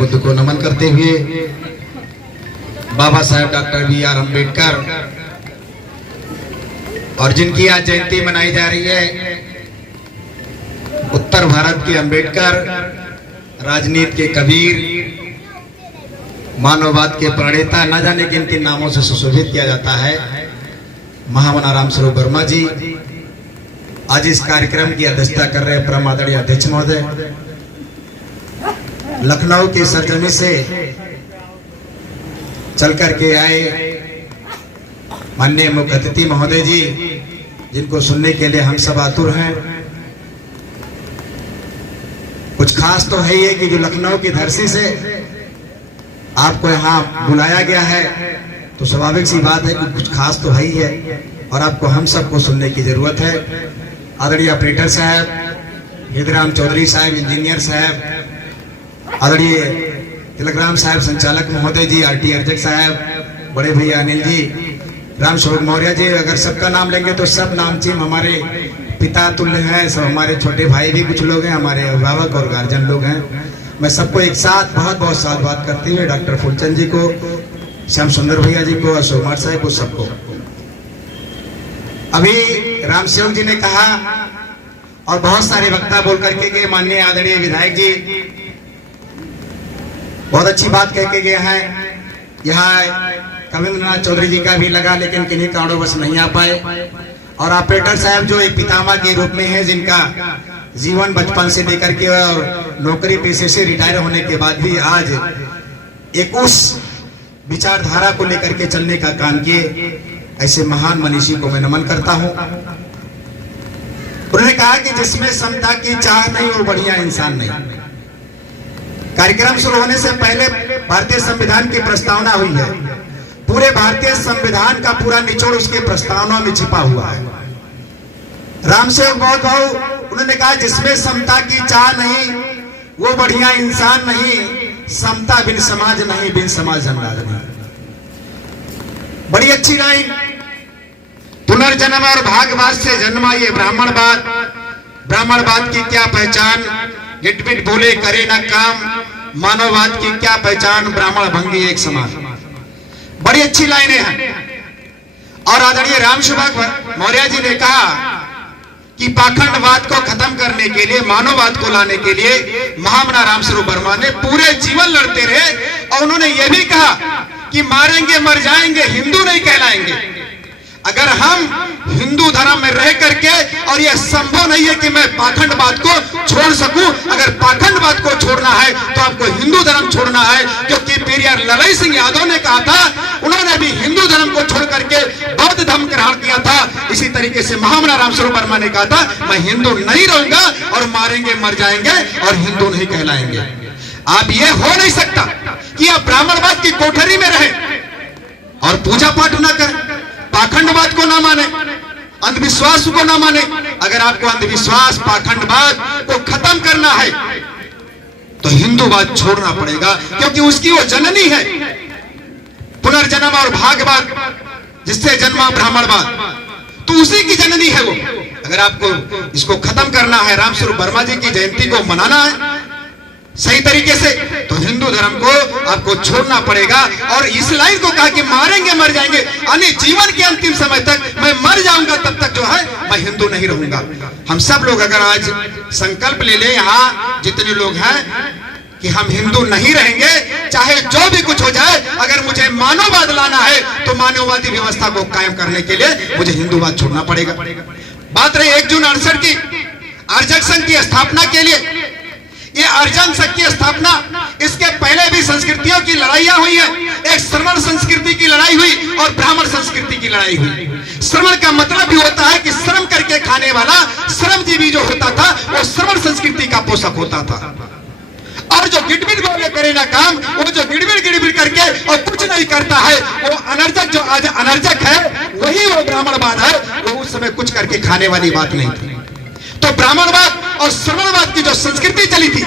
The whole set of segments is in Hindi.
बुद्ध को नमन करते हुए बाबा साहेब डॉक्टर बी.आर. अम्बेडकर और जिनकी आज जयंती मनाई जा रही है, उत्तर भारत के अम्बेडकर, राजनीति के कबीर, मानववाद के प्रणेता, न जाने किन किन नामों से सुशोभित किया जाता है, महामना राम स्वरूप वर्मा जी आज इस कार्यक्रम की अध्यक्षता कर रहे परम आदरणीय अध्यक्ष महोदय, लखनऊ की सरजमी से चल करके आए माननीय मुख्य अतिथि महोदय जी, जिनको सुनने के लिए हम सब आतुर हैं। कुछ खास तो है ये कि जो लखनऊ की धरती से आपको यहाँ बुलाया गया है, तो स्वाभाविक सी बात है कि कुछ खास तो है ही है और आपको हम सबको सुनने की जरूरत है। आदरणीय ऑपरेटर साहब, हिदराम चौधरी साहब, इंजीनियर साहब, आदरणीय तिलकराम साहब संचालक महोदय जी, आरटी अध्यक्ष साहब, बड़े भैया अनिल जी, राम स्वरूप मौर्य जी, अगर सबका नाम लेंगे तो सब नामचीन हमारे पिता तुल्य हैं, सब हमारे छोटे भाई भी कुछ लोग हैं, हमारे अभिभावक और गार्जियन लोग हैं। मैं सबको एक साथ बहुत बहुत साधुवाद करते हुए डॉक्टर फूलचंद जी को, श्याम सुंदर भैया जी को, अशोक कुमार साहब को, सबको। अभी राम सेवक जी ने कहा और बहुत सारे वक्ता बोल करके गए, माननीय आदरणीय विधायक जी बहुत अच्छी बात कह के गए हैं। यहाँ कविंद्रनाथ चौधरी जी का भी लगा, लेकिन किन्हीं कारणों नहीं आ पाए। और ऑपरेटर साहब जो एक पितामह के रूप में है, जिनका जीवन बचपन से लेकर के और नौकरी पेशे से रिटायर होने के बाद भी आज एक उस विचारधारा को लेकर के चलने का काम किए, ऐसे महान मनीषी को मैं नमन करता हूं। उन्होंने कहा कि जिसमें समता की चाह नहीं वो बढ़िया इंसान नहीं। कार्यक्रम शुरू होने से पहले भारतीय संविधान की प्रस्तावना हुई है। पूरे भारतीय संविधान का पूरा निचोड़ उसके प्रस्तावना में छिपा हुआ है। रामसेवक बहुत भाऊ उन्होंने कहा जिसमें समता की चाह नहीं वो बढ़िया इंसान नहीं, समता बिन समाज नहीं, बिन समाज जनराज नहीं। बड़ी अच्छी लाइन। पुनर्जन्म और भागवाद से जन्मा ये ब्राह्मणवाद, ब्राह्मणवाद की क्या पहचान, गिटपिट बोले करे ना काम, मानववाद की क्या पहचान, ब्राह्मण भंगी एक समान। बड़ी अच्छी लाइनें हैं। और आदरणीय राम स्वरूप मौर्य जी ने कहा कि पाखंडवाद को खत्म करने के लिए, मानववाद को लाने के लिए महामना राम स्वरूप वर्मा ने पूरे जीवन लड़ते रहे। और उन्होंने यह भी कहा कि मारेंगे मर जाएंगे, हिंदू नहीं कहलाएंगे। अगर हम हिंदू धर्म में रह करके, और यह संभव नहीं है कि मैं पाखंडवाद को छोड़ सकूं, अगर पाखंडवाद को छोड़ना है तो आपको हिंदू धर्म छोड़ना है, क्योंकि पेरियार ललाई सिंह यादव ने कहा था, उन्होंने भी हिंदू धर्म को छोड़ करके बौद्ध धर्म ग्रहण किया था। इसी तरीके से महामना राम स्वरूप वर्मा ने कहा था मैं हिंदू नहीं रहूंगा और मारेंगे मर जाएंगे और हिंदू नहीं कहलाएंगे। आप ये हो नहीं सकता कि आप ब्राह्मणवाद की कोठरी में रहे और पूजा पाठ ना करें, पाखंडवाद को ना माने, अंधविश्वास को ना माने। अगर आपको अंधविश्वास, पाखंडवाद को खत्म करना है तो हिंदूवाद छोड़ना पड़ेगा, क्योंकि उसकी वो जननी है। पुनर्जन्म और भागवाद जिससे जन्मा ब्राह्मणवाद, तो उसी की जननी है वो। अगर आपको इसको खत्म करना है, राम स्वरूप वर्मा जी की जयंती को मनाना है सही तरीके से, तो हिंदू धर्म को आपको छोड़ना पड़ेगा। और इस लाइन को कहा कि मारेंगे मर जाएंगे, यानी जीवन के अंतिम समय तक मैं मर जाऊंगा, तब तक जो है मैं हिंदू नहीं रहूंगा। हम सब लोग अगर आज संकल्प ले ले, यहाँ जितने लोग हैं, कि हम हिंदू नहीं रहेंगे, चाहे जो भी कुछ हो जाए, अगर मुझे मानववाद लाना है तो मानववादी व्यवस्था को कायम करने के लिए मुझे हिंदूवाद छोड़ना पड़ेगा। बात रही 1 जून 68 की अर्जक संघ की स्थापना के लिए। ये अर्जन संघ की स्थापना, इसके पहले भी संस्कृतियों की लड़ाइयां हुई है। एक श्रमण संस्कृति की लड़ाई हुई और ब्राह्मण संस्कृति की लड़ाई हुई। श्रमण का मतलब भी होता है कि श्रम करके खाने वाला श्रमजीवी जो होता था वो श्रमण संस्कृति का पोषक होता था। और जो गिड़बिड़ बोले करे ना काम, वो जो गिड़बिड़ करके और कुछ नहीं करता है, वो अनर्जक, जो आज अनर्जक है वही वो ब्राह्मणवाद है। वो उस समय कुछ करके खाने वाली बात नहीं थी। तो ब्राह्मणवाद और श्रमणवाद की जो संस्कृति चली थी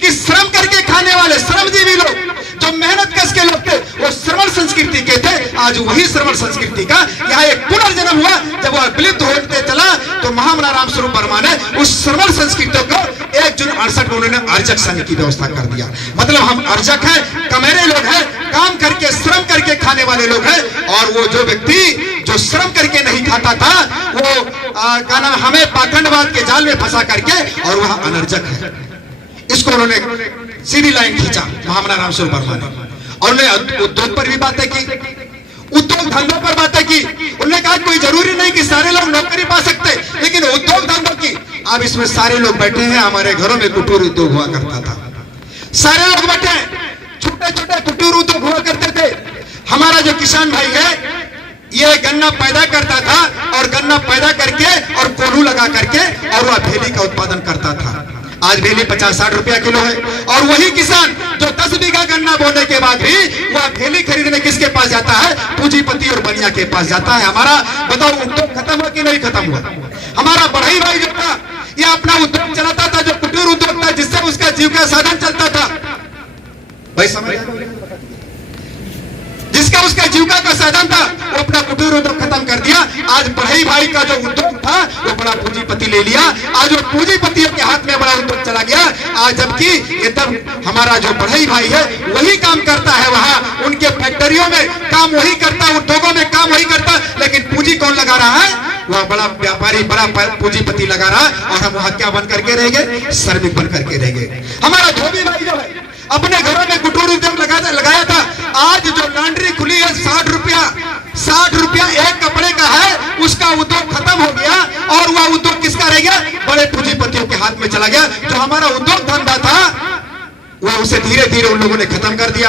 कि श्रम करके खाने वाले श्रमजीवी लोग, जो मेहनत कस के लोग थे, वो श्रमण संस्कृति के थे। आज वही श्रमण संस्कृति का यहाँ एक पुनर्जन्म हुआ। जब वह विलुप्त होते चला तो महामना राम स्वरूप वर्मा ने उस श्रमण संस्कृति को 1 जून 68 में उन्होंने अर्जक संघ की व्यवस्था कर दिया। मतलब हम अर्जक हैं, कमेरे लोग हैं, काम करके श्रम करके खाने वाले लोग हैं, और वो जो व्यक्ति जो श्रम करके नहीं खाता था वो क्या नाम, हमें पाखंडवाद के जाल में फंसा करके, और वह अनर्जक है। इसको उन्होंने सीधी लाइन खींचा महामना राम स्वरूप वर्मा ने, और उन्होंने उद्योग पर भी बातें की, उद्योग धंधों पर बातें की। उन्होंने कहा कोई जरूरी नहीं कि सारे लोग नौकरी पा सकते, लेकिन उद्योग धंधों की। अब इसमें सारे लोग बैठे हैं, हमारे घरों में कुटीर उद्योग हुआ करता था, सारे लोग बैठे हैं, छोटे छोटे कुटीर उद्योग हुआ करते थे। हमारा जो किसान भाई है ये गन्ना पैदा करता था, और गन्ना पैदा करके और कोल्हू लगा करके और वह भेली का उत्पादन करता था। आज भेली 50-60 रुपया किलो है, और वही किसान जो 10 बीघा गन्ना बोने के बाद भी वह भेली खरीदने किसके पास जाता है? पूंजीपति और बनिया के पास जाता है। हमारा बताओ उद्योग खत्म हुआ कि नहीं खत्म हुआ? हमारा बढ़ई भाई जो था ये अपना उद्योग चलाता था, जो कुटीर उद्योग था, जिससे उसका जीव का साधन चलता था। भाई समझ, जिसका उसका जीविका का साधन था वो अपना कुटीर उद्योग खत्म कर दिया। आज बढ़ई भाई का जो उद्योग था वो बड़ा पूंजीपति ले लिया। आज वो पूंजीपतियों के हाथ में बड़ा उद्योग चला गया। आज जबकि ये तब हमारा जो बढ़ई भाई है वही काम करता है, वहां उनके फैक्ट्रियों में काम वही करता, उद्योगों में काम वही करता, लेकिन पूंजी कौन लगा रहा है? वह बड़ा व्यापारी, बड़ा पूंजीपति लगा रहा है। और हम वहां क्या बन करके रहेंगे? श्रमिक बन करके रहेंगे। हमारा धोबी भाई जो है अपने घरों में कुटीर उद्योग लगाया था। आज जो लॉन्ड्री खुली है 60 रुपया एक कपड़े का है, उसका उद्योग खत्म हो गया, और वह उद्योग किसका रह गया? बड़े पूंजीपतियों के हाथ में चला गया। जो हमारा उद्योग धंधा था वह उसे धीरे धीरे उन लोगों ने खत्म कर दिया,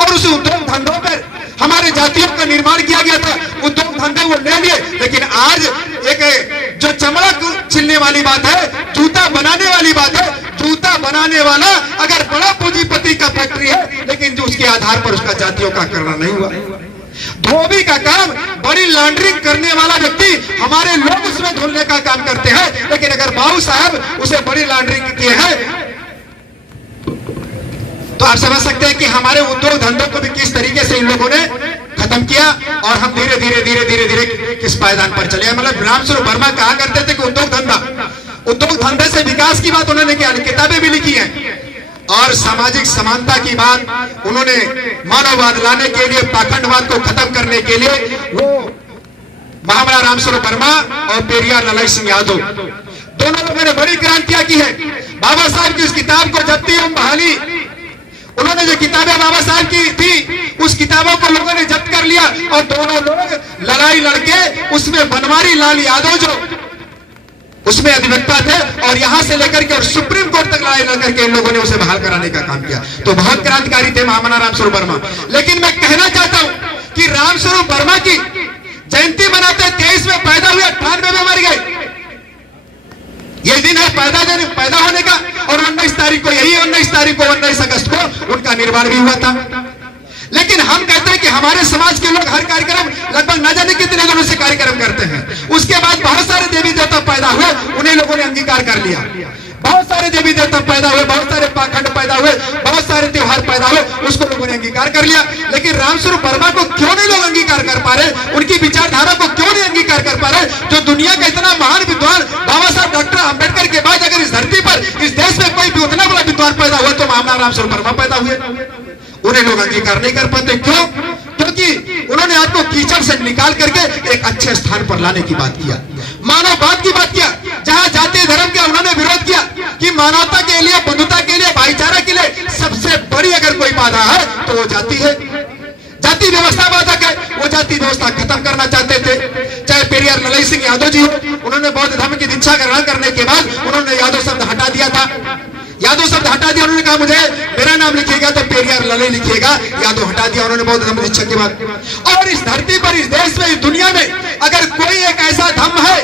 और उस उद्योग धंधों पर हमारे जातियों का निर्माण किया गया था। उद्योग धंधे वो ले लिए, लेकिन आज एक जो चमड़ा छिलने वाली बात है, जूता बनाने वाली बात है, जूता बनाने वाला अगर बड़ा पूंजीपति का फैक्ट्री है, लेकिन जो उसके आधार पर उसका जातियों का करना नहीं हुआ। धोबी का काम, बड़ी लॉन्ड्रिंग करने वाला व्यक्ति, हमारे लोग उसमें धुलने का काम करते हैं, लेकिन अगर बाबू साहब उसे बड़ी लॉन्ड्रिंग किए हैं तो आप समझ सकते हैं कि हमारे उद्योग धंधों को भी किस तरीके से इन लोगों ने खत्म किया, और हम धीरे धीरे किस पायदान पर चले। मतलब राम स्वरूप वर्मा कहा करते थे कि उद्योग धंधे से विकास की बात उन्होंने किया, किताबें भी लिखी हैं, और सामाजिक समानता की बात उन्होंने, मानववाद लाने के लिए, पाखंडवाद को खत्म करने के लिए वो महामना राम स्वरूप वर्मा और पेरियार ललाई सिंह यादव दोनों लोगों ने बड़ी क्रांतियां की है। बाबा साहब की उस किताब को जब्ती एवं बहाली, उन्होंने जो किताबें बाबा साहब की थी उस किताबों को लोगों ने जब्त कर लिया, और दोनों लोग लड़ाई लड़के उसमें बनवारी लाल यादव जो उसमें अधिवक्ता थे, और यहां से लेकर के और सुप्रीम कोर्ट तक लड़ाई लड़कर के इन लोगों ने उसे बहाल कराने का काम किया। तो बहुत क्रांतिकारी थे महामना राम स्वरूप वर्मा। लेकिन मैं कहना चाहता हूं कि राम स्वरूप वर्मा की जयंती मनाते 23 में पैदा हुए, 98 में मर गए। ये दिन है पैदा होने का, और 19 तारीख को, यही 19 तारीख को, 19 अगस्त को उनका निर्वाण भी हुआ था। लेकिन हम कहते हैं कि हमारे समाज के लोग हर कार्यक्रम लगभग न जाने कितने दिनों से कार्यक्रम करते हैं। उसके बाद बहुत सारे देवी देवता पैदा हुए, उन्हें लोगों ने अंगीकार कर लिया। बहुत सारे देवी देवता पैदा हुए, बहुत सारे पाखंड पैदा हुए, बहुत सारे त्योहार पैदा हुए, उसको लोगों ने अंगीकार कर लिया। लेकिन राम स्वरूप वर्मा को क्यों नहीं लोग अंगीकार कर पा रहे? उनकी विचारधारा को क्यों नहीं अंगीकार कर पा रहे? जो दुनिया का इतना महान विद्वान बाबा साहब डॉक्टर अम्बेडकर के बाद अगर इस धरती पर, इस देश में कोई भी उतना बड़ा विद्वान पैदा हुआ तो महामना राम स्वरूप वर्मा पैदा हुए। उन्हें लोग अंगीकार नहीं कर पाते। क्यों? क्योंकि उन्होंने आपको कीचड़ से निकाल करके एक अच्छे स्थान पर लाने की बात किया, मानववाद की बात किया। जहां जाति धर्म का उन्होंने विरोध किया कि मानवता के लिए, बंधुता के लिए, भाईचारा के लिए सबसे बड़ी अगर कोई बाधा है तो वो जाति है। जाति व्यवस्था बाधक है, वो जाति व्यवस्था खत्म करना चाहते थे। चाहे पेरियार ललाई सिंह यादव जी हो, उन्होंने बौद्ध धर्म की दीक्षा ग्रहण करने के बाद उन्होंने यादव शब्द हटा दिया था। यादव शब्द हटा दिया, उन्होंने कहा मुझे मेरा नाम लिखिएगा तो पेरियार ललाई लिखिएगा, यादव हटा दिया उन्होंने बौद्ध धर्म दीक्षा के बाद। और इस धरती पर, इस देश में, इस दुनिया में अगर कोई एक ऐसा धर्म है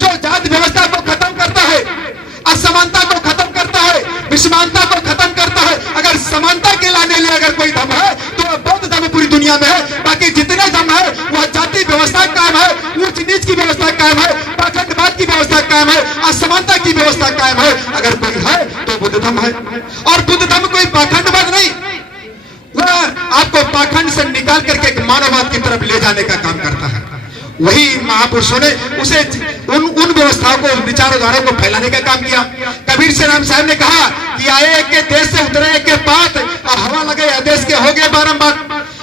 जो जाति व्यवस्था को खत्म करता है, असमानता को खत्म करता है, विषमानता को खत्म करता है, अगर समानता के लाने लिए अगर कोई धर्म है तो वह बौद्ध धर्म पूरी दुनिया में है। बाकी जितने धर्म है वह जाति व्यवस्था कायम है, ऊंच नीच की व्यवस्था कायम है, पाखंडवाद की व्यवस्था कायम है, असमानता की व्यवस्था कायम है। अगर कोई है तो बुद्ध धर्म है, और बुद्ध धर्म कोई पाखंडवाद नहीं, वह आपको पाखंड से निकाल करके एक मानववाद की तरफ ले जाने का काम करता है। वही महापुरुषों ने उसे उन व्यवस्थाओं को, विचारधारा को फैलाने का काम किया। कबीर से राम साहब ने कहा कि आए एक के देश से उतरे एक के पात और हवा लगे आदेश के हो गए बारंबार।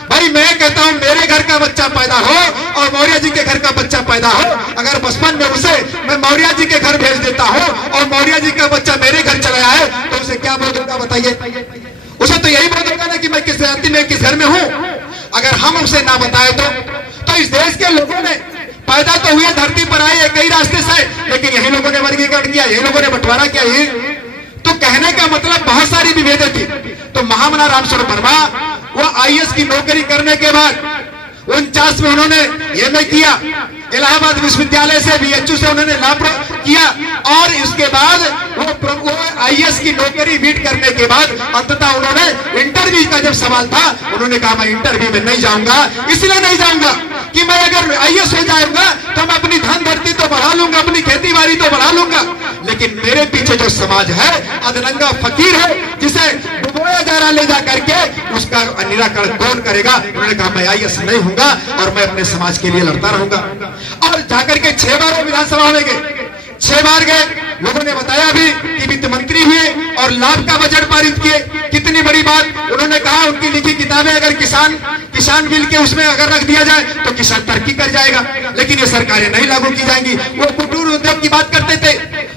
भाई मैं कहता हूं मेरे घर का बच्चा पैदा हो और मौर्य जी के घर का बच्चा पैदा हो, अगर बचपन में उसे मैं मौर्य जी के घर भेज देता हूं और मौर्य जी का बच्चा मेरे घर चला आए तो उसे क्या बोध होगा बताइए? उसे तो यही बोध होगा ना कि मैं किस जाति में किस घर में हूं। अगर हम उसे ना बताए तो इस देश के लोगों ने पैदा तो हुए धरती पर आए कई रास्ते से, लेकिन यही लोगों ने वर्गीकरण किया, यही लोगों ने बंटवारा किया। यही तो कहने का मतलब बहुत सारी विभेदें थी। तो महामना रामस्वरूप वर्मा वो आईएएस की नौकरी करने के बाद 49 में उन्होंने एमए किया, इलाहाबाद विश्वविद्यालय से बीएचयू से उन्होंने लॉ किया और इसके बाद वो आईएएस की नौकरी बीट करने के बाद अंततः उन्होंने इंटरव्यू का जब सवाल था उन्होंने कहा मैं इंटरव्यू में नहीं जाऊंगा, इसलिए नहीं जाऊंगा कि मैं अगर आईएएस हो जाऊंगा तो मैं अपनी धन धरती तो बढ़ा लूंगा, अपनी खेती बाड़ी तो बढ़ा लूंगा, लेकिन मेरे पीछे जो समाज है अधनंगा फकीर है जिसे डुबोया जा रहा ले जा करके उसका निराकरण कौन करेगा? उन्होंने कहा मैं आईएएस नहीं हूंगा और मैं अपने समाज के लिए लड़ता रहूंगा। और जाकर के 6 बार विधानसभा में गए, 6 बार गए। लोगों ने बताया भी कि वित्त मंत्री हुए और लाभ का बजट पारित किए, कितनी बड़ी बात। उन्होंने कहा उनकी लिखी किताबें अगर किसान बिल के उसमें अगर रख दिया जाए तो किसान तरक्की कर जाएगा, लेकिन ये सरकारें नहीं लागू की जाएंगी। वो कुटीर उद्योग की बात करते थे,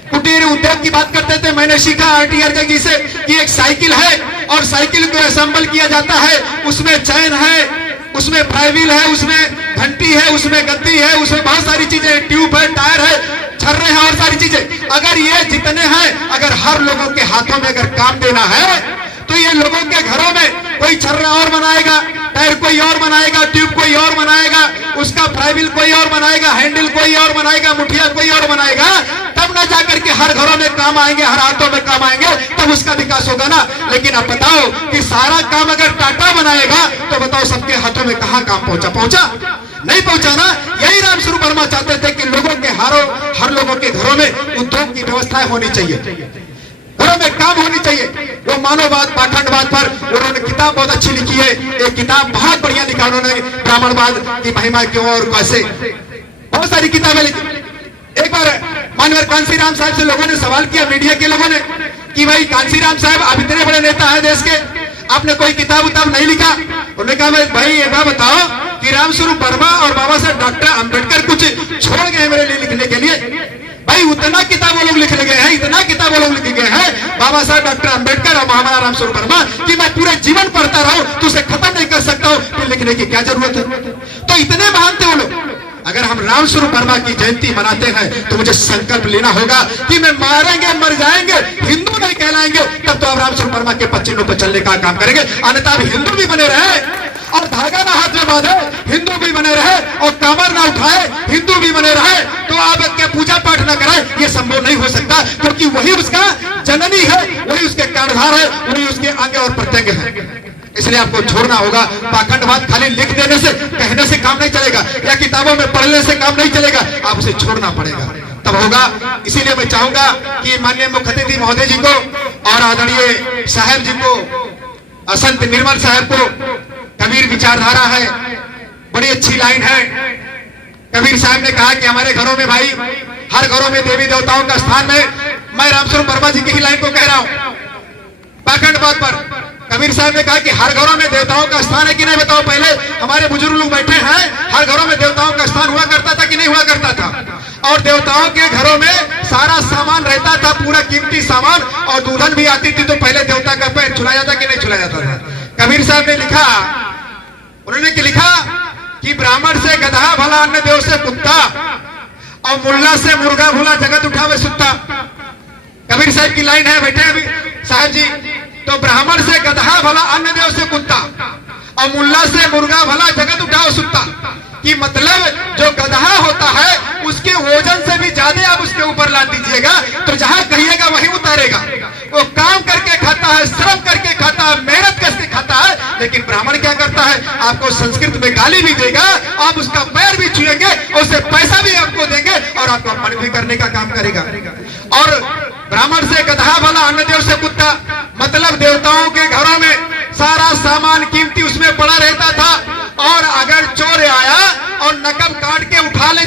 कुटीर उद्योग की बात करते थे। मैंने सीखा आरटीआर जगी से कि एक साइकिल है और साइकिल को असेंबल किया जाता है, उसमें चैन है, उसमें फ्लाईव्हील है, उसमें घंटी है, उसमें गद्दी है, उसमें बहुत सारी चीजें, ट्यूब है, टायर है, छर्रे हैं और सारी चीजें। अगर ये जितने हैं अगर हर लोगों के हाथों में अगर काम देना है तो ये लोगों के घरों में कोई छर्रा और बनाएगा, टायर कोई और बनाएगा, ट्यूब कोई और बनाएगा, उसका फ्लाईव्हील कोई और बनाएगा, हैंडल कोई और बनाएगा, मुठिया कोई और बनाएगा, तब ना जाकर के हर घरों में काम आएंगे, हर हाथों में काम आएंगे, तब उसका विकास होगा ना। लेकिन आप बताओ कि सारा काम अगर टाटा बनाएगा तो बताओ सबके हाथों में कहां काम पहुंचा? नहीं पहुंचा ना। यही रामस्वरूप वर्मा चाहते थे कि लोगों के हर लोगों के घरों में उद्योग की व्यवस्थाएं होनी चाहिए, घरों में काम होनी चाहिए। वो मानववाद पाखंडवाद पर उन्होंने किताब बहुत अच्छी लिखी है, एक किताब बहुत बढ़िया लिखा उन्होंने, ब्राह्मणवाद की महिमा क्यों और कैसे, बहुत सारी किताबें लिखी। एक बार माननीय कांसीराम साहब से लोगों ने सवाल किया, मीडिया के लोगों ने, कि भाई कांसीराम साहब आप इतने बड़े नेता है देश के, आपने कोई किताब नहीं लिखा? उन्होंने कहा भाई एक बार बताओ कि रामस्वरूप वर्मा और बाबा साहब डॉक्टर अंबेडकर कुछ छोड़ गए मेरे लिए लिखने के लिए? भाई उतना किताब वो लोग लिख गए हैं, इतना किताब वो लोग लिख गए हैं बाबा साहब डॉक्टर अंबेडकर और महामना रामस्वरूप वर्मा कि मैं पूरे जीवन पढ़ता रहूं तो उसे खत्म नहीं कर सकता हूं, फिर लिखने की क्या जरूरत है? तो इतने महान थे वो लोग। अगर हम रामस्वरूप वर्मा की जयंती मनाते हैं तो मुझे संकल्प लेना होगा कि मैं मारेंगे मर जाएंगे हिंदू नहीं कहलाएंगे, तब तो हम रामस्वरूप वर्मा के पच्चीनों पर चलने का काम करेंगे, अन्यथा हिंदू भी बने रहे और धागा ना हाथ में बांधे, हिंदू भी बने रहे और कमर ना उठाए, हिंदू भी बने रहे, तो आप के पूजा पाठ ना कराए, ये संभव नहीं हो सकता, क्योंकि वही उसका जननी है, वही उसके कर्णधार है, वही उसके अंग और प्रत्यंग है। इसलिए आपको छोड़ना होगा। पाखंडवाद खाली लिख देने से कहने से काम नहीं चलेगा, या किताबों में पढ़ने से काम नहीं चलेगा, आप उसे छोड़ना पड़ेगा, तब होगा। इसीलिए मैं चाहूंगा कि माननीय मुख्य अतिथि महोदय जी को और आदरणीय साहब जी को, संत निर्मल साहब को, कबीर विचारधारा है, बड़ी अच्छी लाइन है। कबीर साहब ने कहा कि हमारे घरों में भाई हर घरों में देवी देवताओं का स्थान है। मैं रामस्वरूप वर्मा जी की ही लाइन को कह रहा हूं पाखंडवाद पर। कबीर साहब ने कहा कि हर घरों में देवताओं का स्थान है कि नहीं? बताओ, पहले हमारे बुजुर्ग लोग बैठे हैं, हर घरों में देवताओं का स्थान हुआ करता था कि नहीं हुआ करता था? और देवताओं के घरों में सारा सामान रहता था, पूरा कीमती सामान, और दुल्हन भी आती थी तो पहले देवता का पैर छुलाया जाता कि नहीं छुलाया जाता था? कबीर साहब ने लिखा, उन्होंने लिखा कि ब्राह्मण से गधा भला अन्य देव से कुत्ता, और मुल्ला से मुर्गा भूला जगत उठावे सुत्ता। कबीर साहब की लाइन है, बैठे अभी साहब जी। तो ब्राह्मण से गधा भला अन्य देव से कुत्ता, और मुल्ला से मुर्गा भला जगत उठाओ सुत्ता। कि मतलब जो गधा होता है उसके वजन से भी ज्यादा आप उसके ऊपर लाद दीजिएगा तो जहां कहिएगा वहीं उतारेगा। वो काम करके खाता है, श्रम करके खाता है, मेहनत करके खाता है, लेकिन ब्राह्मण क्या करता है? आपको संस्कृत में गाली भी देगा, आप उसका पैर भी छुएंगे, उसे पैसा भी आपको देंगे और आपको अपमान भी करने का काम करेगा। और ब्राह्मण से गधा भला अन्य देव से कुत्ता, मतलब देवताओं के घरों में सारा सामान कीमती उसमें पड़ा रहता था, और अगर चोर आया और नकब काट के उठा ले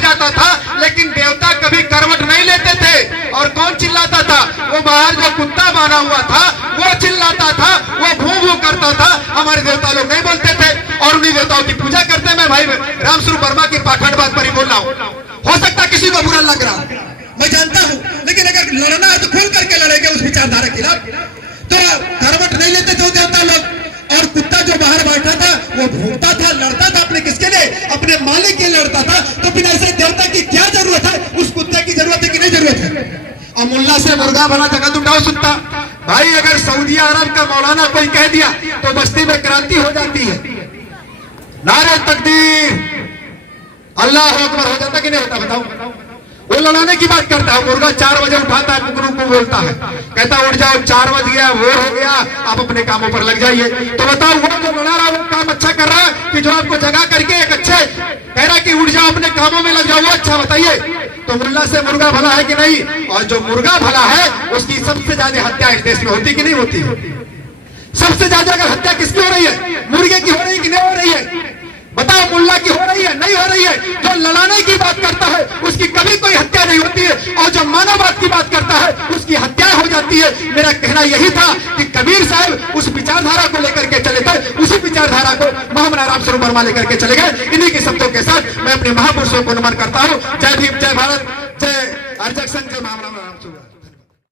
बाहर जो कुत्ता बांधा हुआ था वो चिल्लाता था, वो भूं भूं करता था, हमारे देवता लोग नहीं बोलते थे और उन्हीं देवताओं की पूजा करते। मैं भाई रामस्वरूप वर्मा की पाखंड बात पर ही बोल रहा हूं। हो सकता किसी को बुरा लग रहा, मैं जानता हूं, लेकिन अगर लड़ना है तो खुल करके लड़ेंगे उस विचारधारा के खिलाफ। तो करवट नहीं लेते जो देवता लोग। और कुत्ता जो बाहर बैठा था वो भूखता था, लड़ता था अपने किसके लिए, अपने मालिक के लिए लड़ता था। तो बिना ऐसे देवता की क्या जरूरत है, उस कुत्ते की जरूरत है कि नहीं जरूरत है। और मुल्ला से मुर्गा भला जगत उठाओ सुनता भाई, अगर सऊदी अरब का मौलाना कोई कह दिया तो बस्ती में क्रांति हो जाती है। नारे तकदीर, अल्लाह अकबर हो जाता कि नहीं होता बताओ। वो लड़ाने की बात करता है, मुर्गा 4 बजे उठाता है, कुकरू को बोलता है, कहता उठ जाओ 4 बज गया, वो हो गया, आप अपने कामों पर लग जाइए। तो बताओ वो जो लड़ा रहा वो काम अच्छा कर रहा है कि जो आपको जगा करके एक अच्छे कह रहा कि उठ जाओ अपने कामों में लग जाओ, वो अच्छा बताइए। तो मुल्ला से मुर्गा भला है कि नहीं? और जो मुर्गा भला है उसकी सबसे ज्यादा हत्या इस देश में होती कि नहीं होती? सबसे ज्यादा अगर हत्या किसकी हो रही है, मुर्गे की हो रही है कि नहीं हो रही है? बताओ, मुल्ला की हो रही है नहीं हो रही है? जो लड़ाने की बात करता है उसकी कभी कोई हत्या नहीं होती है, और जो मानववाद की बात करता है उसकी हत्या हो जाती है। मेरा कहना यही था कि कबीर साहब उस विचारधारा को लेकर के चले थे, उसी विचारधारा को महामना रामस्वरूप वर्मा लेकर के चले गए। इन्हीं के शब्दों के साथ मैं अपने महापुरुषों को नमन करता हूँ। जय भीम, जय भारत, जय अरजक संघ, जय महामना रामस्वरूप।